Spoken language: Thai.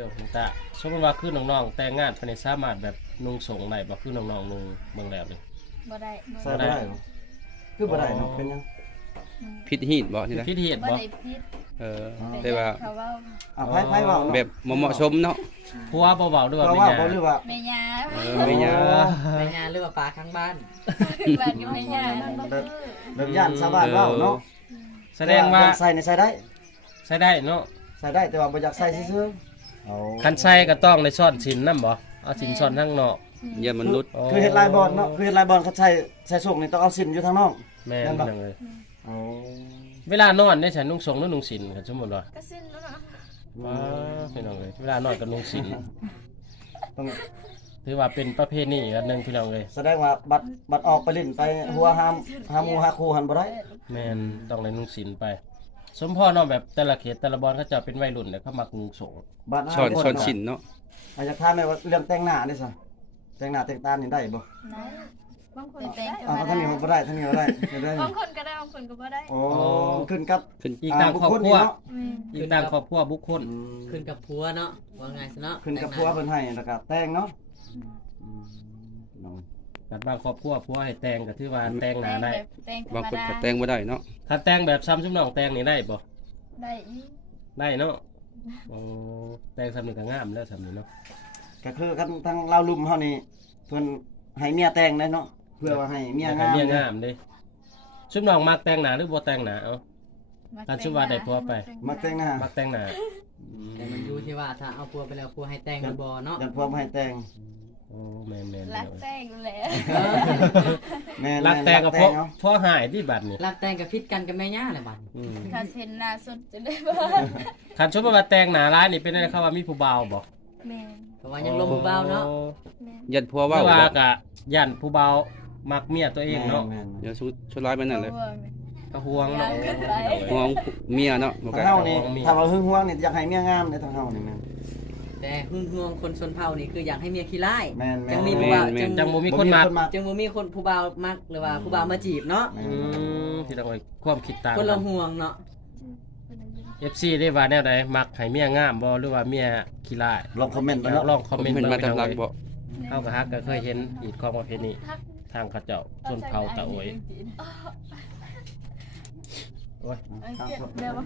ดี๋ยวคุณตาสมมติว่าคือน้องๆแต่งงานภายในสามารถแบบนุ่งสงได้บ่คือน้องๆนุ่งเบิ่งแล้วนี่ บ่ได้ ใส่บ่ได้บ่คือบ่ได้เนาะเป็นหยัง ผิดหีดบ่ที่ คือ นะ พิธีเฮ็ด บ่ บ่ ได้ผิด แต่ว่า เขาว่า ไผเว้าเนาะ แบบบ่เหมาะสมเนาะ ผัวบ่เว้าด้วยว่า เรา เป็น ว่า หยัง บ่หรือว่า แม่ย่า ไม่ยา ไปงานหรือว่าปลาข้างบ้าน บ้านอยู่แม่ย่า แบบย่านชาวบ้านเว้าเนาะ แสดงว่า ใส่ในใส่ได้ ใช้ได้เนาะ ใส่ได้แต่ว่าบ่อยากใส่ซื่อๆเอา คันใส่ก็ต้องในซ่อนสินนำบ่เอาสินซ่อนทางนอก อย่ามันหลุด คือเฮ็ดลายบอลเนาะคือเฮ็ดลายบอลเขาใส่ส่งนี่ต้องเอาสินอยู่ทางนอก แม่น นั่นบ่ จังเลย เอา เวลานอนได้ฉันนุ่งสงหรือนุ่งสินกันสมมุติว่า ก็สิ้นแล้วเนาะ ว้าพี่น้องเอ้ยเวลานอนก็นุ่งสิน ต้อง ถือว่าเป็นประเพณีอันหนึงพี่น้องเอ้ย แสดงว่าบัตรออกไปเล่นไปหัวหามหมู่หาครูหันบ่ได้ แม่นต้องได้นุ่งสินไป สมพ่อเนาะแบบแต่ละเขตแต่ละบอนเขาจะเป็นวัยรุ่นเนี่ยเขามักนุ่งสง บัตร ช้อนชิ้นเนาะ อยากถามแม่ว่าเรื่องแต่งหน้านี่ซะแต่งหน้าแต่งตานี่ได้บ่ ได้บางคนได้ ท่านนี้บ่ได้ท่านนี้บ่ได้ได้ บางคนก็ได้บางคนก็บ่ได้ โอ้ขึ้นกับ ขึ้น อีกตามครอบครัว บุคคลนี่เนาะ อีกตามครอบครัวบุคคล ขึ้นกับผัวเนาะว่าไงซะเนาะ ขึ้นกับผัวเพิ่นให้แล้วก็แต่งเนาะน้อง กันบางครอบครัวผัวให้แต่งก็ถือว่าแต่งหน้าได้ แต่งธร บาง รม คน ดา ก็แต่งบ่ได้เนาะ ถ้าแต่งแบบซ้ำซุมน้องแต่งนี่ได้บ่ ได้อีก ได้เนาะโอ้แต่งซ้ำนี่ก็งามแล้วซ้ำนี่เนาะ ก็คือกันทางลาวลุ่มเฮานี่เพิ่นให้เมียแต่งได้เนาะเพื่อว่าให้เมีย แต่ งาม เมียงามเด้ซุมน้องมักแต่งหน้าหรือบ่แต่งหน้าเอ้า การชื่อว่าได้ผัวไป มักแต่งหน้า มักแต่งหน้า แต่มันอยู่ที่ว่าถ้าเอาผัวไปแล้วผัวให้แต่งหรือบ่เนาะ ยันผัวบ่ให้แต่ง โอ้แม่นๆ รักแต่งแหละ แม่น รักแต่งกับ รั พ่อ เนาะ พ่อหายที่บัดนี่ รักแต่งกับพิษกันกับแม่ย่าแหละบัด อืม ถ้าเซ็นหน้าสุดจะได้บ่ คันสมมุติว่าแต่งหน้าร้ายนี่เป็นได้ครับว่ามีผู้บ่าวบ่ แม่น เพราะว่ายังลมเบาๆเนาะ แม่น ยันพัว ว่า เว้า ว่า บ่ กะย่านผู้บ่าวมักเมียตัวเองเนาะ แม่น อย่าชุดร้ายไปนั่นเลย ก็ห่วงเนาะ ห่วงเมียเนาะบ่ ทาง ก็ เฮานี่ถ้าว่าหึงหวงนี่อยากให้เมียงามในทางเฮานี่แม่น แต่หึงหวงคนชนเผ่านี่คืออยากให้เมียขี้ร้าย แม่นๆ จังมีผู้บ่าวจัง จังบ่มีคนมัก จังบ่มีคนผู้บ่าวมักหรือว่าผู้บ่าวมาจีบเนาะ อืมที่ต้องไว้ความคิดต่าง คน กั ละ น ห่วงเนาะ FC ได้ว่าแนวใดมักให้เมียงามบ่หรือว่าเมียขี้ร้าย ลองคอมเมนต์ไป ล เนาะ องคอมเมนต์ เพิ่นมา พี่น้อง ตำรัก เอ้ย บ่ เฮาก็ฮักก็เคยเห็นอีกของประเพณีทางเขาเจ้าชนเผ่าตะโอยโอ้ย เก็บได้บ่